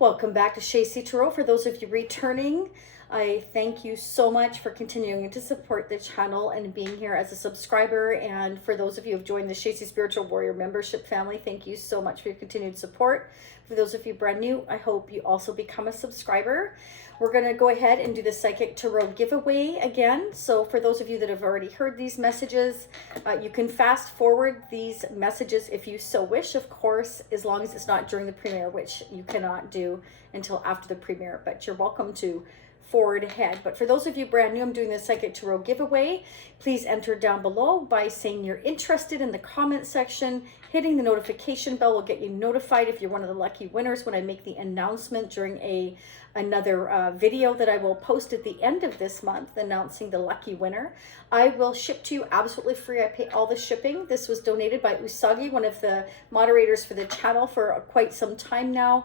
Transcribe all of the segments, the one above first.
Welcome back to Shacy Tarot. For those of you returning, I thank you so much for continuing to support the channel and being here as a subscriber. And for those of you who have joined the Shacy Spiritual Warrior membership family, thank you so much for your continued support. For those of you brand new, I hope you also become a subscriber. We're going to go ahead and do the Psychic Tarot giveaway again. So for those of you that have already heard these messages, you can fast forward these messages if you so wish, of course, as long as it's not during the premiere, which you cannot do until after the premiere, but you're welcome to forward ahead. But for those of you brand new, I'm doing the Psychic Tarot giveaway. Please enter down below by saying you're interested in the comment section. Hitting the notification bell will get you notified if you're one of the lucky winners when I make the announcement during another video that I will post at the end of this month announcing the lucky winner. I will ship to you absolutely free. I pay all the shipping. This was donated by Usagi, one of the moderators for the channel for quite some time now.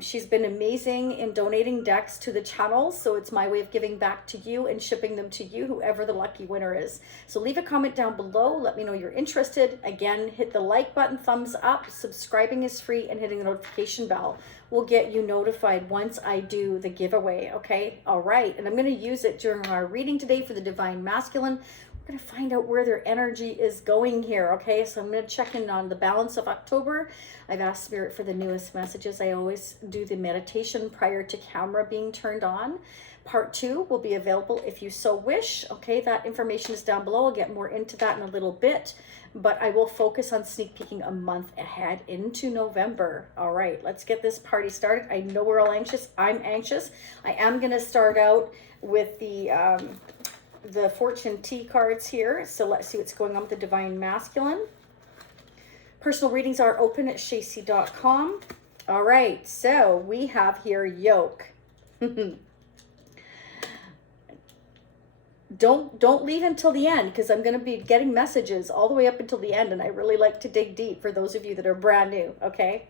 She's been amazing in donating decks to the channel, so it's my way of giving back to you and shipping them to you, whoever the lucky winner is. So leave a comment down below, let me know you're interested. Again, hit the like button, thumbs up, subscribing is free, and hitting the notification bell will get you notified once I do the giveaway, okay? All right, and I'm going to use it during our reading today for the Divine Masculine. We're going to find out where their energy is going here, okay? So I'm going to check in on the balance of October. I've asked Spirit for the newest messages. I always do the meditation prior to camera being turned on. Part 2 will be available if you so wish, okay? That information is down below. I'll get more into that in a little bit, but I will focus on sneak peeking a month ahead into November. All right, let's get this party started. I know we're all anxious. I'm anxious. I am going to start out with the Fortune Tea cards here. So let's see what's going on with the Divine Masculine. Personal readings are open at shacy.com. All right, so we have here yoke. Don't leave until the end, because I'm going to be getting messages all the way up until the end, and I really like to dig deep for those of you that are brand new, okay?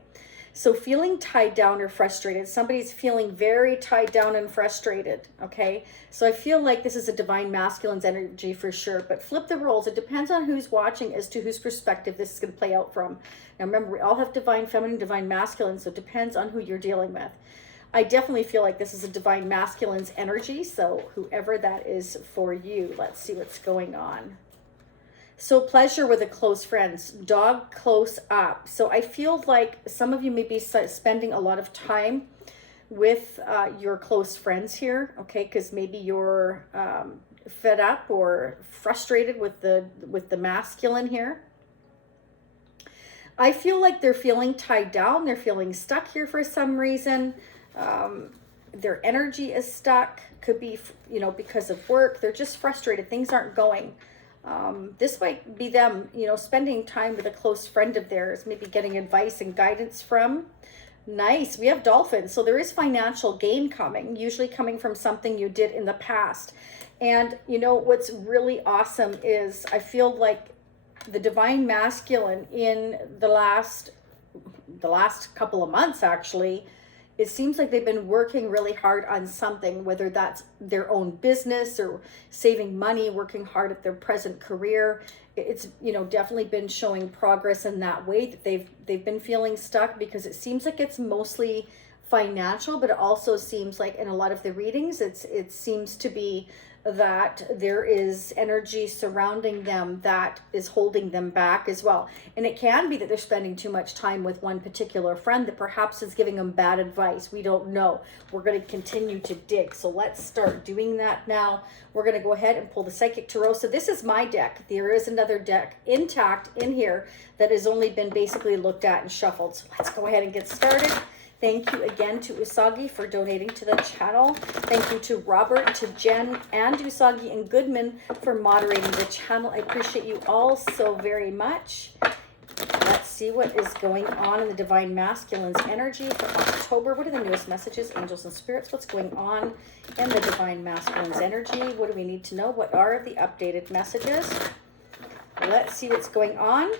So feeling tied down or frustrated. Somebody's feeling very tied down and frustrated, okay? So I feel like this is a Divine Masculine's energy for sure, but flip the roles. It depends on who's watching as to whose perspective this is going to play out from. Now remember, we all have Divine Feminine, Divine Masculine, so it depends on who you're dealing with. I definitely feel like this is a Divine Masculine's energy, so whoever that is for you, let's see what's going on. So pleasure with a close friends, dog close up. So I feel like some of you may be spending a lot of time with your close friends here, okay? Because maybe you're fed up or frustrated with the masculine here. I feel like they're feeling tied down. They're feeling stuck here for some reason. Their energy is stuck. Could be, you know, because of work. They're just frustrated. Things aren't going. This might be them, you know, spending time with a close friend of theirs, maybe getting advice and guidance from. Nice. We have dolphins. So there is financial gain coming, usually coming from something you did in the past. And you know, what's really awesome is I feel like the Divine Masculine in the last couple of months, actually, it seems like they've been working really hard on something, whether that's their own business or saving money, working hard at their present career. It's, you know, definitely been showing progress in that way, that they've been feeling stuck, because it seems like it's mostly financial, but it also seems like in a lot of the readings, it seems to be that there is energy surrounding them that is holding them back as well. And it can be that they're spending too much time with one particular friend that perhaps is giving them bad advice. We don't know. We're going to continue to dig. So let's start doing that now. We're going to go ahead and pull the Psychic Tarot. So this is my deck. There is another deck intact in here that has only been basically looked at and shuffled. So let's go ahead and get started. Thank you again to Usagi for donating to the channel. Thank you to Robert, to Jen, and Usagi and Goodman for moderating the channel. I appreciate you all so very much. Let's see what is going on in the Divine Masculine's energy for October. What are the newest messages, angels and spirits? What's going on in the Divine Masculine's energy? What do we need to know? What are the updated messages? Let's see what's going on.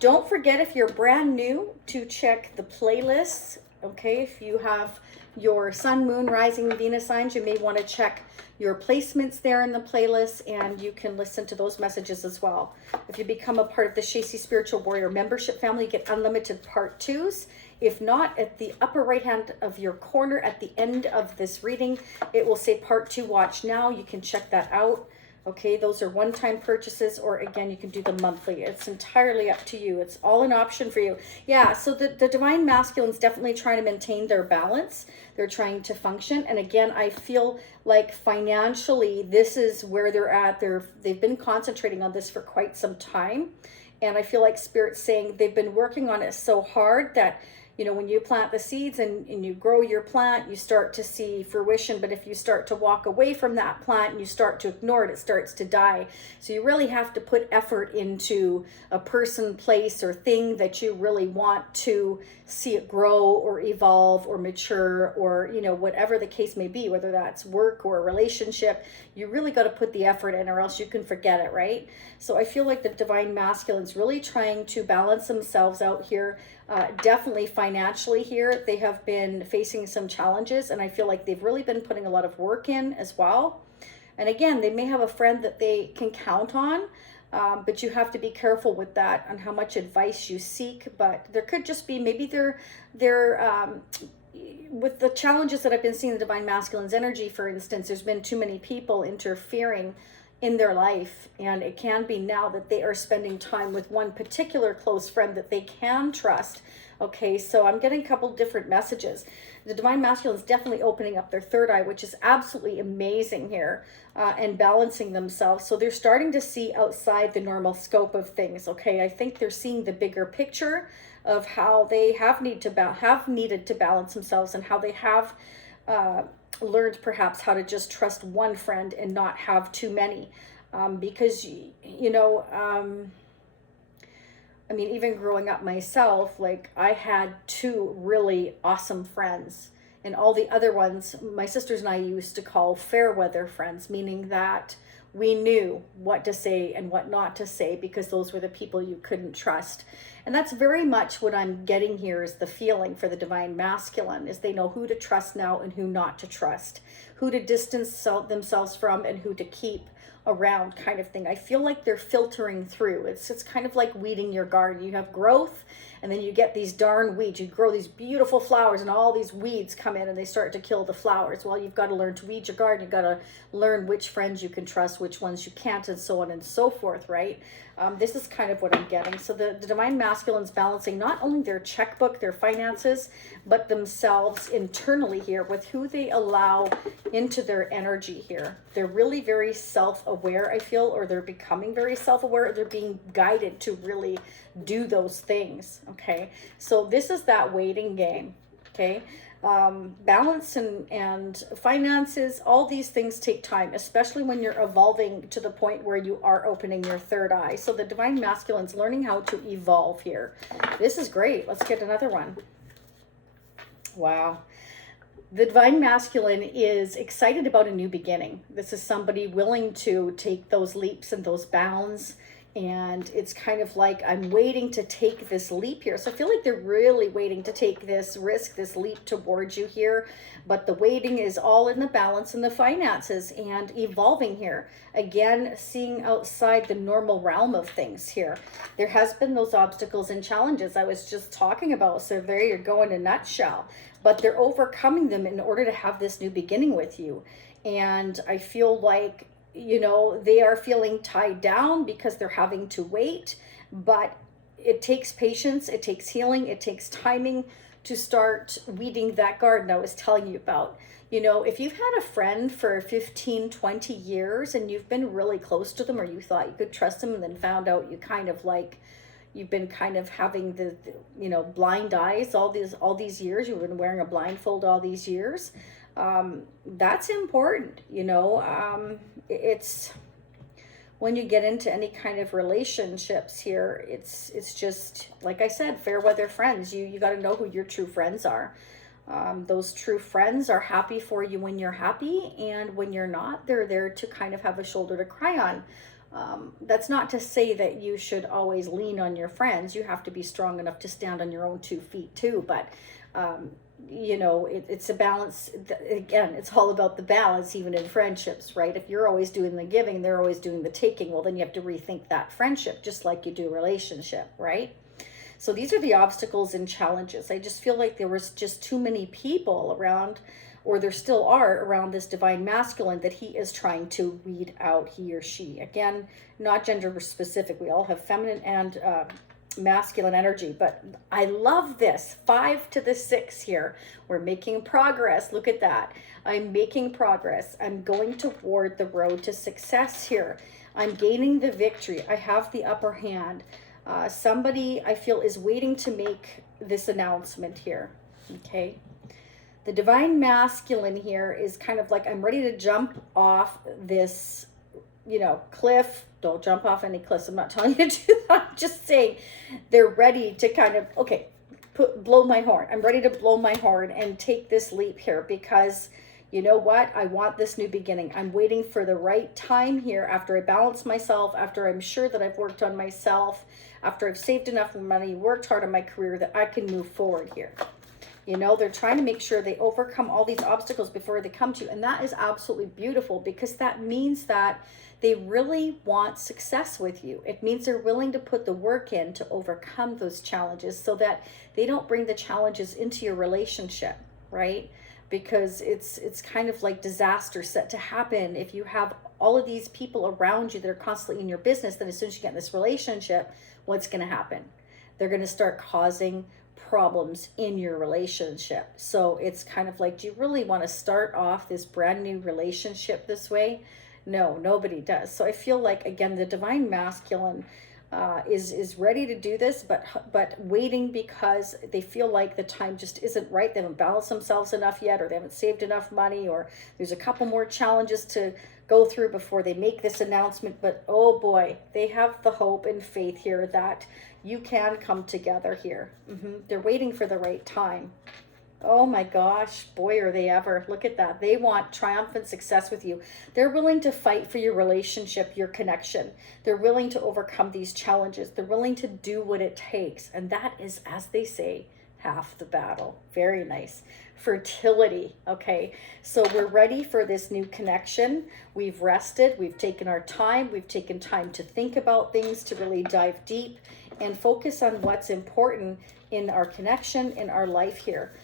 Don't forget, if you're brand new, to check the playlists Okay, if you have your sun, moon, rising, Venus signs, you may want to check your placements there in the playlist, and you can listen to those messages as well. If you become a part of the Shacy Spiritual Warrior membership family, you get unlimited part 2s. If not, at the upper right hand of your corner at the end of this reading, it will say part 2 watch now. You can check that out. Okay, those are one-time purchases, or again, you can do them monthly. It's entirely up to you. It's all an option for you. Yeah, so the Divine Masculine's definitely trying to maintain their balance. They're trying to function. And again, I feel like financially, this is where they're at. They've been concentrating on this for quite some time. And I feel like Spirit's saying they've been working on it so hard that, you know, when you plant the seeds and you grow your plant, you start to see fruition. But if you start to walk away from that plant and you start to ignore it, it starts to die. So you really have to put effort into a person, place, or thing that you really want to see it grow or evolve or mature, or, you know, whatever the case may be, whether that's work or a relationship. You really got to put the effort in, or else you can forget it, right? So I feel like the Divine Masculine's really trying to balance themselves out here. Definitely financially here, they have been facing some challenges, and I feel like they've really been putting a lot of work in as well. And again, they may have a friend that they can count on, but you have to be careful with that on how much advice you seek. But there could just be, maybe they're with the challenges that I've been seeing the Divine Masculine's energy, for instance, there's been too many people interfering in their life, and it can be now that they are spending time with one particular close friend that they can trust. Okay, so I'm getting a couple different messages. The Divine Masculine is definitely opening up their third eye, which is absolutely amazing here, and balancing themselves. So they're starting to see outside the normal scope of things. Okay, I think they're seeing the bigger picture of how they have needed to balance themselves, and how they have learned perhaps how to just trust one friend and not have too many, because you know, I mean, even growing up myself, like, I had 2 really awesome friends, and all the other ones my sisters and I used to call fair weather friends, meaning that we knew what to say and what not to say, because those were the people you couldn't trust. And that's very much what I'm getting here, is the feeling for the Divine Masculine, is they know who to trust now and who not to trust, who to distance themselves from and who to keep around, kind of thing. I feel like they're filtering through. It's kind of like weeding your garden. You have growth, and then you get these darn weeds. You grow these beautiful flowers, and all these weeds come in and they start to kill the flowers. Well, you've got to learn to weed your garden. You've got to learn which friends you can trust, which ones you can't, and so on and so forth, right? This is kind of what I'm getting. So the Divine Masculine's balancing not only their checkbook, their finances, but themselves internally here with who they allow into their energy here. They're really very self-aware, I feel, or they're becoming very self-aware. They're being guided to really do those things, okay? So this is that waiting game, okay? Balance and finances, all these things take time, especially when you're evolving to the point where you are opening your third eye. So the Divine Masculine's learning how to evolve here. This is great. Let's get another one. Wow. The Divine Masculine is excited about a new beginning. This is somebody willing to take those leaps and those bounds. And it's kind of like, I'm waiting to take this leap here. So I feel like they're really waiting to take this risk, this leap towards you here. But the waiting is all in the balance and the finances and evolving here. Again, seeing outside the normal realm of things here. There has been those obstacles and challenges I was just talking about. So there you go in a nutshell. But they're overcoming them in order to have this new beginning with you. And I feel like, you know, they are feeling tied down because they're having to wait, but it takes patience, it takes healing, it takes timing to start weeding that garden I was telling you about. You know, if you've had a friend for 15, 20 years and you've been really close to them, or you thought you could trust them, and then found out you kind of like, you've been kind of having the you know, blind eyes all these years, you've been wearing a blindfold all these years. That's important, you know. It's when you get into any kind of relationships here, it's just, like I said, fair weather friends. You got to know who your true friends are. Those true friends are happy for you when you're happy, and when you're not, they're there to kind of have a shoulder to cry on. That's not to say that you should always lean on your friends. You have to be strong enough to stand on your own 2 feet too, but you know, it's a balance. Again, it's all about the balance, even in friendships, right? If you're always doing the giving, they're always doing the taking, well, then you have to rethink that friendship, just like you do a relationship, right? So these are the obstacles and challenges. I just feel like there was just too many people around, or there still are around this divine masculine that he is trying to weed out, he or she. Again, not gender specific. We all have feminine and masculine energy, but I love this 5 to the 6 here. We're making progress. Look at that. I'm making progress. I'm going toward the road to success here. I'm gaining the victory. I have the upper hand. Somebody I feel is waiting to make this announcement here. Okay. The divine masculine here is kind of like, I'm ready to jump off this, you know, cliff. Don't jump off any cliffs. I'm not telling you to do that. I'm just saying they're ready to kind of, okay, blow my horn. I'm ready to blow my horn and take this leap here because you know what? I want this new beginning. I'm waiting for the right time here after I balance myself, after I'm sure that I've worked on myself, after I've saved enough money, worked hard on my career that I can move forward here. You know, they're trying to make sure they overcome all these obstacles before they come to you. And that is absolutely beautiful because that means that they really want success with you. It means they're willing to put the work in to overcome those challenges so that they don't bring the challenges into your relationship, right? Because it's kind of like disaster set to happen. If you have all of these people around you that are constantly in your business, then as soon as you get in this relationship, what's going to happen? They're going to start causing problems in your relationship. So it's kind of like, do you really want to start off this brand new relationship this way? No, nobody does. So I feel like, again, the divine masculine is ready to do this, but waiting because they feel like the time just isn't right. They haven't balanced themselves enough yet, or they haven't saved enough money, or there's a couple more challenges to go through before they make this announcement. But oh boy, they have the hope and faith here that you can come together here. They're waiting for the right time. Oh my gosh, boy, are they ever. Look at that. They want triumphant success with you. They're willing to fight for your relationship, your connection. They're willing to overcome these challenges. They're willing to do what it takes. And that is, as they say, half the battle. Very nice. Fertility. Okay, so we're ready for this new connection. We've rested. We've taken our time. We've taken time to think about things, to really dive deep and focus on what's important in our connection, in our life here.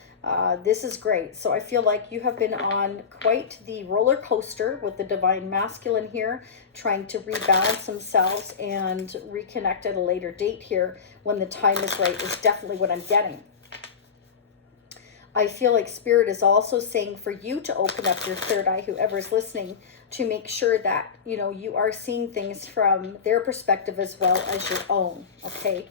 This is great. So I feel like you have been on quite the roller coaster with the divine masculine here, trying to rebalance themselves and reconnect at a later date here when the time is right, is definitely what I'm getting. I feel like Spirit is also saying for you to open up your third eye, whoever's listening, to make sure that, you know, you are seeing things from their perspective as well as your own, okay?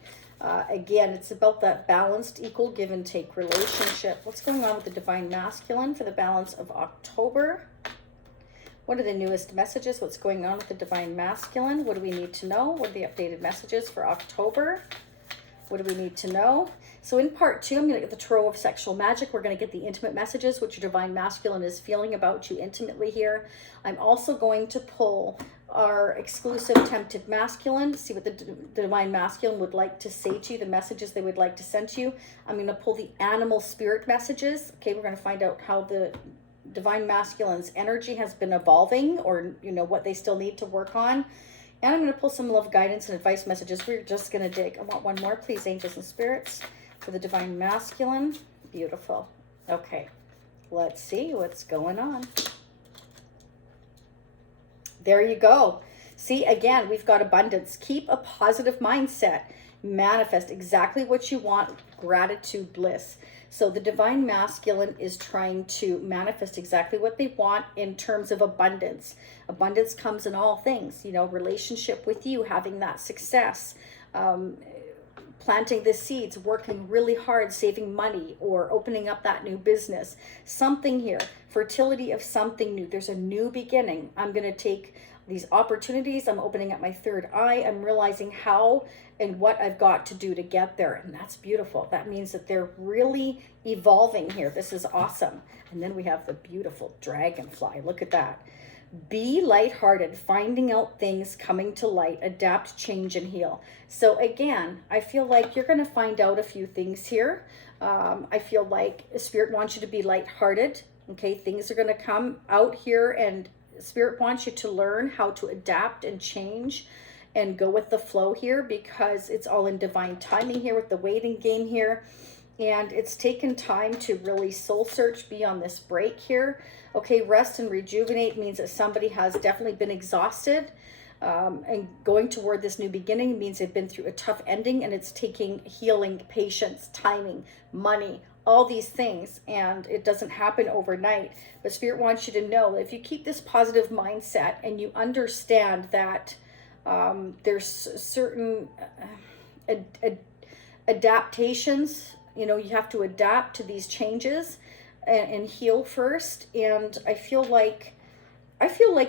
Again, it's about that balanced, equal give and take relationship. What's going on with the divine masculine for the balance of October? What are the newest messages? What's going on with the divine masculine? What do we need to know? What are the updated messages for October? What do we need to know? So in part 2, I'm going to get the Tarot of Sexual Magic. We're going to get the intimate messages, which your divine masculine is feeling about you intimately here. I'm also going to pull our exclusive Tempted Masculine, see what the divine masculine would like to say to you, the messages they would like to send to you. I'm going to pull the animal spirit messages. Okay, we're going to find out how the divine masculine's energy has been evolving, or, you know, what they still need to work on. And I'm going to pull some love guidance and advice messages. We're just going to dig. I want one more, please, angels and spirits, for the divine masculine. Beautiful. Okay, let's see what's going on. There you go. See, again, we've got abundance. Keep a positive mindset. Manifest exactly what you want. Gratitude, bliss. So the divine masculine is trying to manifest exactly what they want in terms of abundance. Abundance comes in all things, you know, relationship with you, having that success, planting the seeds, working really hard, saving money, or opening up that new business. Something here, fertility of something new. There's a new beginning. I'm going to take these opportunities. I'm opening up my third eye. I'm realizing how and what I've got to do to get there. And that's beautiful. That means that they're really evolving here. This is awesome. And then we have the beautiful dragonfly. Look at that. Be lighthearted, finding out things, coming to light, adapt, change, and heal. So again, I feel like you're going to find out a few things here. I feel like Spirit wants you to be lighthearted. Okay, things are going to come out here, and Spirit wants you to learn how to adapt and change and go with the flow here, because it's all in divine timing here with the waiting game here. And it's taken time to really soul search, be on this break here. Okay, rest and rejuvenate means that somebody has definitely been exhausted. And going toward this new beginning means they've been through a tough ending, and it's taking healing, patience, timing, money, all these things, and it doesn't happen overnight. But Spirit wants you to know that if you keep this positive mindset and you understand that there's certain adaptations, you know, you have to adapt to these changes and heal first. And I feel like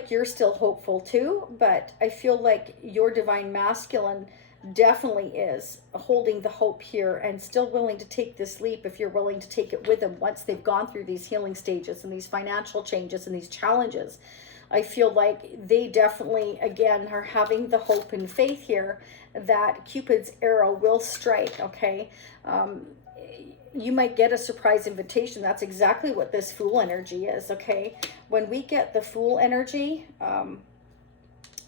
you're still hopeful too, but I feel like your divine masculine definitely is holding the hope here and still willing to take this leap if you're willing to take it with them once they've gone through these healing stages and these financial changes and these challenges. I feel like they definitely, again, are having the hope and faith here that Cupid's arrow will strike, okay? You might get a surprise invitation. That's exactly what this Fool energy is, okay? When we get the Fool energy,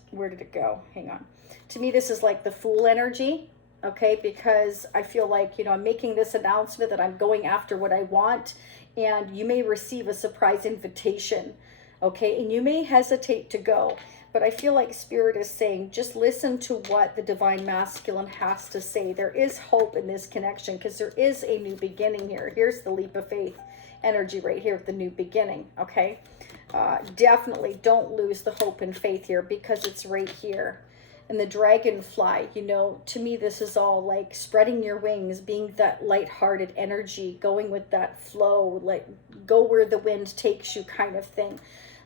where did it go? Hang on. To me, this is like the Fool energy, okay? Because I feel like, you know, I'm making this announcement that I'm going after what I want, and you may receive a surprise invitation, okay? And you may hesitate to go. But I feel like Spirit is saying, just listen to what the divine masculine has to say. There is hope in this connection because there is a new beginning here. Here's the leap of faith energy right here, the new beginning, okay? Definitely don't lose the hope and faith here because it's right here. And the dragonfly, you know, to me, this is all like spreading your wings, being that lighthearted energy, going with that flow, like go where the wind takes you kind of thing.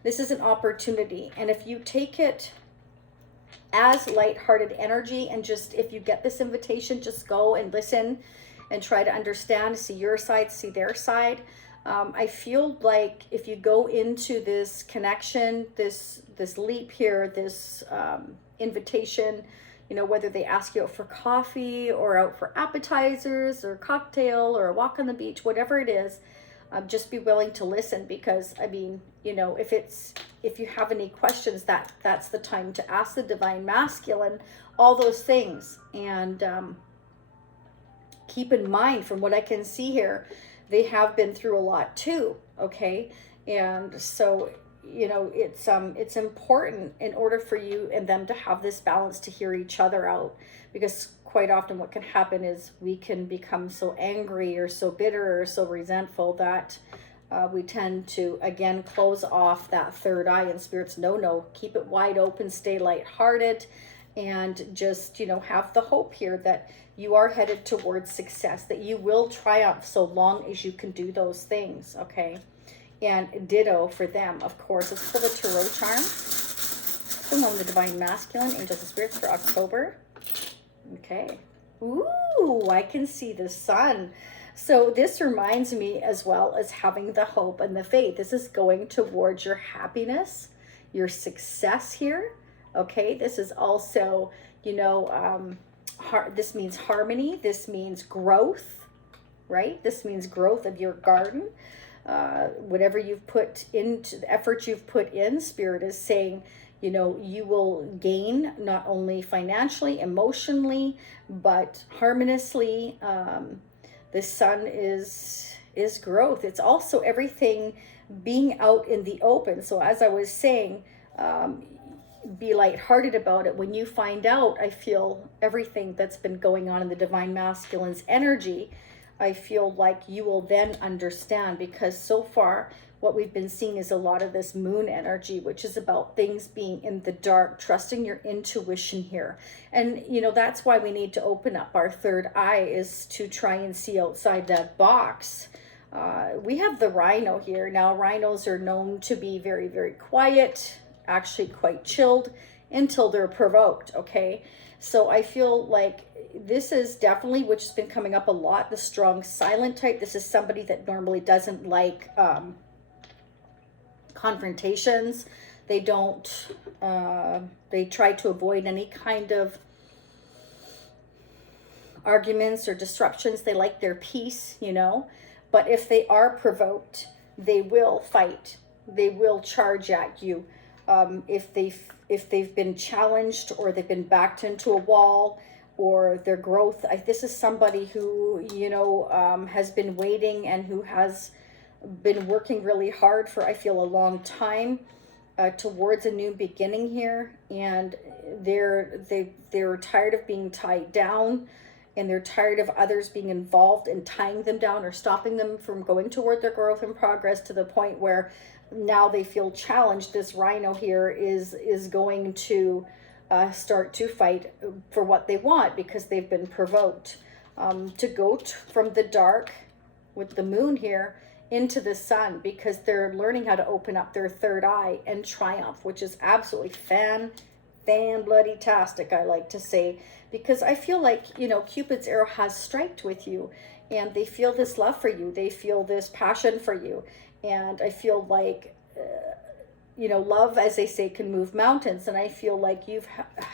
This is an opportunity, and if you take it as lighthearted energy and just, if you get this invitation, just go and listen and try to understand, see your side, see their side. I feel like if you go into this connection, this leap here, this invitation, you know, whether they ask you out for coffee or out for appetizers or cocktail or a walk on the beach, whatever it is, just be willing to listen, because I mean, you know, if you have any questions, that's the time to ask the divine masculine all those things. And keep in mind, from what I can see here, they have been through a lot too, okay? And so, you know, it's important in order for you and them to have this balance, to hear each other out, because quite often what can happen is we can become so angry or so bitter or so resentful that we tend to, again, close off that third eye. And Spirit's no, keep it wide open, stay lighthearted, and just, you know, have the hope here that you are headed towards success, that you will triumph so long as you can do those things, okay? And ditto for them, of course. Let's pull the Tarot charm. The one, the divine masculine, angels and spirits for October. Okay. Ooh, I can see the sun. So this reminds me, as well as having the hope and the faith, this is going towards your happiness, your success here. Okay. This is also, you know, this means harmony. This means growth, right? This means growth of your garden. Whatever you've put into, the effort you've put in, Spirit is saying, you know, you will gain not only financially, emotionally, but harmoniously. The sun is growth. It's also everything being out in the open. So as I was saying, be lighthearted about it. When you find out, I feel everything that's been going on in the divine masculine's energy, I feel like you will then understand, because so far what we've been seeing is a lot of this moon energy, which is about things being in the dark, trusting your intuition here. And, you know, that's why we need to open up our third eye, is to try and see outside that box. We have the rhino here. Now, rhinos are known to be very, very quiet, actually quite chilled until they're provoked, okay? So I feel like this is definitely, which has been coming up a lot, the strong silent type. This is somebody that normally doesn't like confrontations. They don't, they try to avoid any kind of arguments or disruptions. They like their peace, you know. But if they are provoked, they will fight. They will charge at you. If they've been challenged, or they've been backed into a wall, or their growth. This is somebody who, you know, has been waiting, and who has been working really hard for, I feel, a long time towards a new beginning here. And they're tired of being tied down, and they're tired of others being involved in tying them down or stopping them from going toward their growth and progress, to the point where now they feel challenged. This rhino here is going to start to fight for what they want, because they've been provoked to go from the dark with the moon here into the sun, because they're learning how to open up their third eye and triumph, which is absolutely fan bloody tastic, I like to say, because I feel like, you know, Cupid's arrow has striked with you, and they feel this love for you. They feel this passion for you. And I feel like, you know, love, as they say, can move mountains. And I feel like you've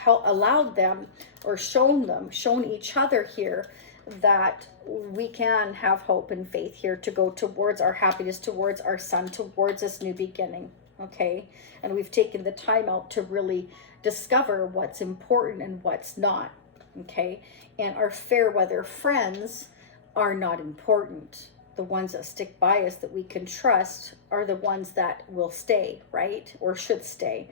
allowed them, or shown each other here, that we can have hope and faith here to go towards our happiness, towards our sun, towards this new beginning. Okay. And we've taken the time out to really discover what's important and what's not. Okay. And our fair weather friends are not important. The ones that stick by us, that we can trust, are the ones that will stay, right? Or should stay.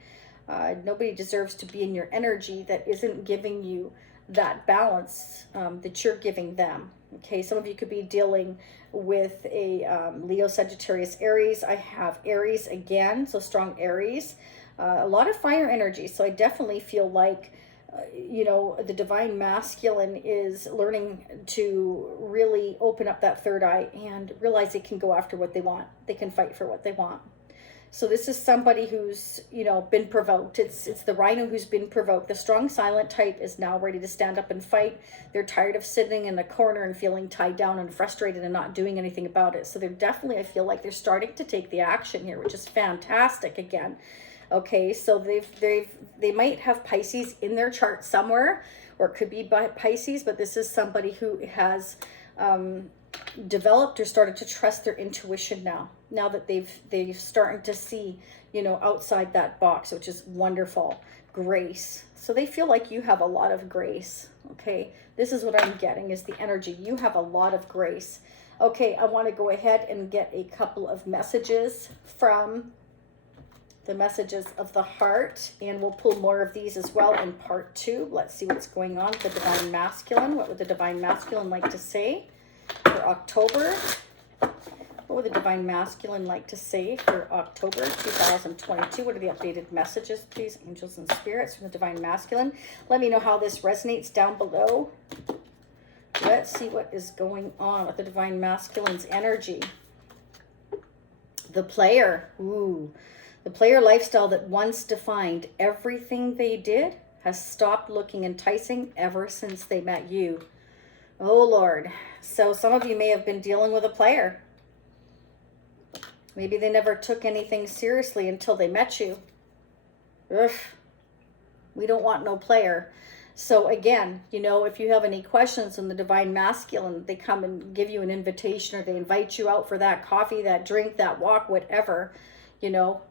Nobody deserves to be in your energy that isn't giving you that balance that you're giving them. Okay, some of you could be dealing with a Leo, Sagittarius, Aries. I have Aries again, so strong Aries. A lot of fire energy. So I definitely feel like, you know, the divine masculine is learning to really open up that third eye and realize they can go after what they want. They can fight for what they want. So this is somebody who's, you know, been provoked. It's the rhino who's been provoked. The strong silent type is now ready to stand up and fight. They're tired of sitting in a corner and feeling tied down and frustrated and not doing anything about it. So they're definitely, I feel like they're starting to take the action here, which is fantastic again. Okay, so they might have Pisces in their chart somewhere, or it could be by Pisces, but this is somebody who has developed or started to trust their intuition now that they've started to see, you know, outside that box, which is wonderful. Grace. So they feel like you have a lot of grace. Okay, this is what I'm getting, is the energy. You have a lot of grace. Okay, I want to go ahead and get a couple of messages from the messages of the heart, and we'll pull more of these as well in part 2. Let's see what's going on with the divine masculine. What would the divine masculine like to say for October? What would the divine masculine like to say for October 2022? What are the updated messages, please, angels and spirits, from the divine masculine? Let me know how this resonates down below. Let's see what is going on with the divine masculine's energy. The player. Ooh. The player lifestyle that once defined everything they did has stopped looking enticing ever since they met you. Oh, Lord. So some of you may have been dealing with a player. Maybe they never took anything seriously until they met you. Ugh. We don't want no player. So again, you know, if you have any questions on the divine masculine, they come and give you an invitation, or they invite you out for that coffee, that drink, that walk, whatever. You know,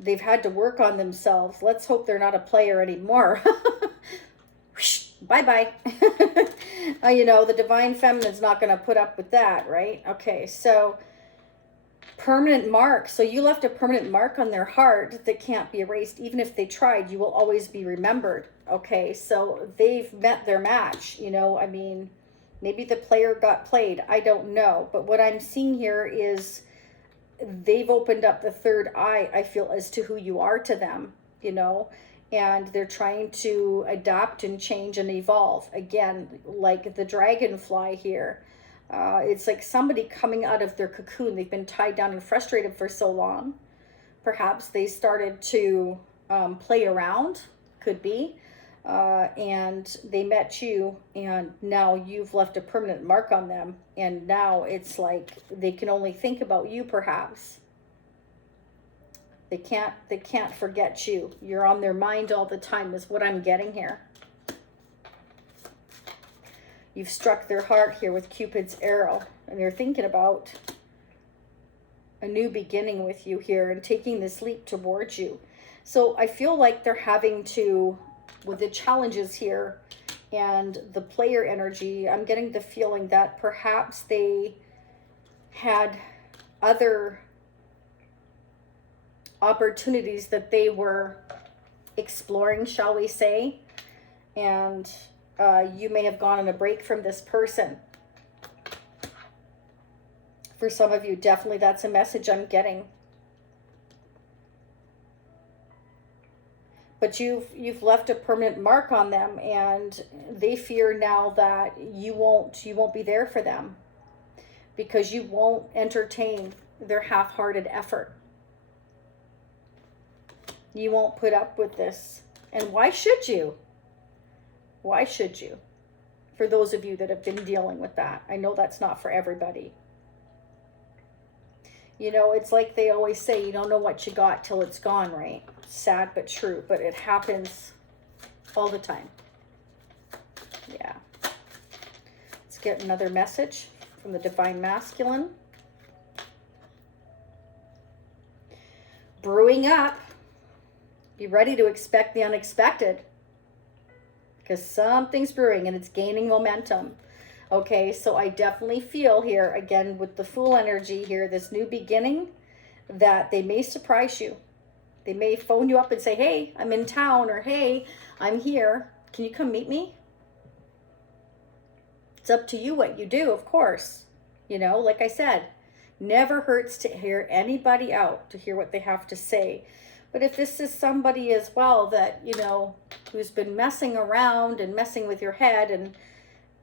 they've had to work on themselves. Let's hope they're not a player anymore. Bye-bye. You know, the divine feminine's not going to put up with that, right? Okay, so permanent mark. So you left a permanent mark on their heart that can't be erased. Even if they tried, you will always be remembered. Okay, so they've met their match. You know, I mean, maybe the player got played. I don't know. But what I'm seeing here is they've opened up the third eye, I feel, as to who you are to them, you know, and they're trying to adapt and change and evolve. Again, like the dragonfly here, it's like somebody coming out of their cocoon. They've been tied down and frustrated for so long. Perhaps they started to play around, could be, and they met you, and now you've left a permanent mark on them, and now it's like they can only think about you. Perhaps they can't forget you. You're on their mind all the time, is what I'm getting here. You've struck their heart here with Cupid's arrow, and they're thinking about a new beginning with you here and taking this leap towards you. So I feel like they're having to, with the challenges here and the player energy, I'm getting the feeling that perhaps they had other opportunities that they were exploring, shall we say, and you may have gone on a break from this person. For some of you, definitely that's a message I'm getting. But you've left a permanent mark on them, and they fear now that you won't be there for them because you won't entertain their half-hearted effort. You won't put up with this. And why should you? Why should you? For those of you that have been dealing with that. I know that's not for everybody. You know, it's like they always say, you don't know what you got till it's gone, right? Sad but true, but it happens all the time. Yeah. Let's get another message from the Divine Masculine. Brewing up. Be ready to expect the unexpected, because something's brewing and it's gaining momentum. Okay, so I definitely feel here, again, with the Fool energy here, this new beginning, that they may surprise you. They may phone you up and say, hey, I'm in town, or hey, I'm here. Can you come meet me? It's up to you what you do, of course. You know, like I said, never hurts to hear anybody out, to hear what they have to say. But if this is somebody as well that, you know, who's been messing around and messing with your head and,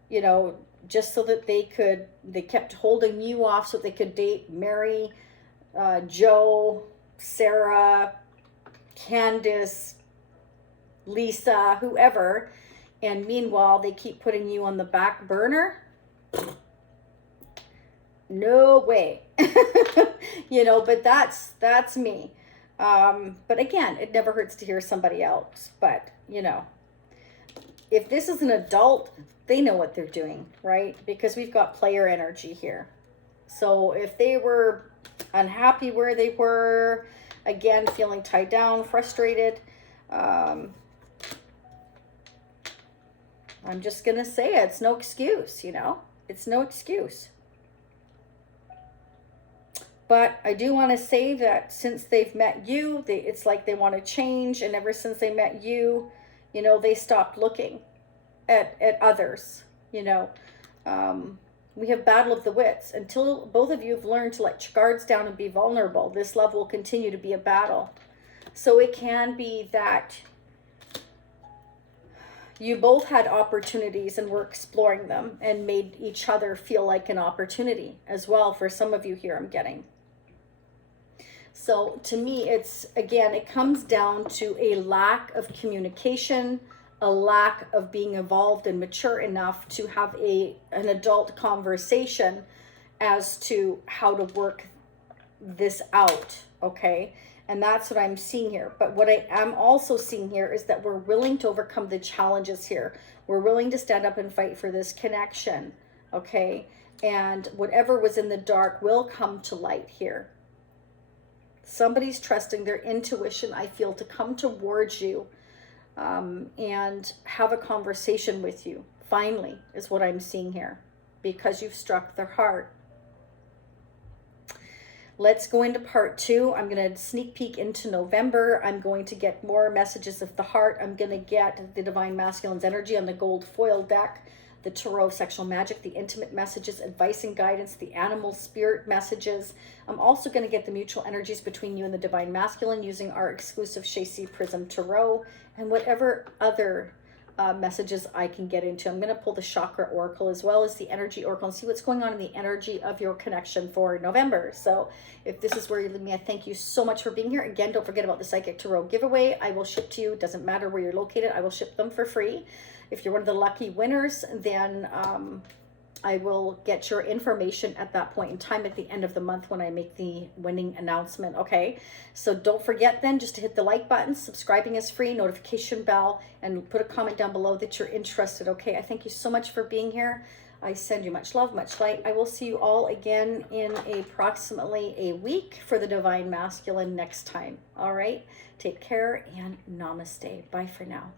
you know, just so that they kept holding you off so they could date Mary, Joe, Sarah, Candace, Lisa, whoever, and meanwhile they keep putting you on the back burner. No way. You know, but that's me. But again, it never hurts to hear somebody else. But, you know, if this is an adult, they know what they're doing, right? Because we've got player energy here. So if they were unhappy where they were, again, feeling tied down, frustrated, I'm just going to say it's no excuse, you know? It's no excuse. But I do want to say that since they've met you, it's like they want to change. And ever since they met you, you know, they stopped looking at others, you know. We have battle of the wits. Until both of you have learned to let your guards down and be vulnerable, this love will continue to be a battle. So it can be that you both had opportunities and were exploring them and made each other feel like an opportunity as well. For some of you here, I'm getting. So to me, it's, again, it comes down to a lack of communication, a lack of being evolved and mature enough to have an adult conversation as to how to work this out, okay? And that's what I'm seeing here. But what I am also seeing here is that we're willing to overcome the challenges here. We're willing to stand up and fight for this connection, okay? And whatever was in the dark will come to light here. Somebody's trusting their intuition, I feel, to come towards you and have a conversation with you. Finally, is what I'm seeing here, because you've struck their heart. Let's go into part 2. I'm going to sneak peek into November. I'm going to get more messages of the heart. I'm going to get the Divine Masculine's energy on the gold foil deck, the Tarot of Sexual Magic, the intimate messages, advice and guidance, the animal spirit messages. I'm also going to get the mutual energies between you and the Divine Masculine using our exclusive Shacey Prism Tarot, and whatever other messages I can get into. I'm going to pull the Chakra Oracle as well as the Energy Oracle and see what's going on in the energy of your connection for November. So if this is where you leave me, I thank you so much for being here. Again, don't forget about the Psychic Tarot giveaway. I will ship to you. It doesn't matter where you're located. I will ship them for free. If you're one of the lucky winners, then I will get your information at that point in time at the end of the month when I make the winning announcement, okay? So don't forget then just to hit the like button. Subscribing is free, notification bell, and put a comment down below that you're interested, okay? I thank you so much for being here. I send you much love, much light. I will see you all again in approximately a week for the Divine Masculine next time, all right? Take care and namaste. Bye for now.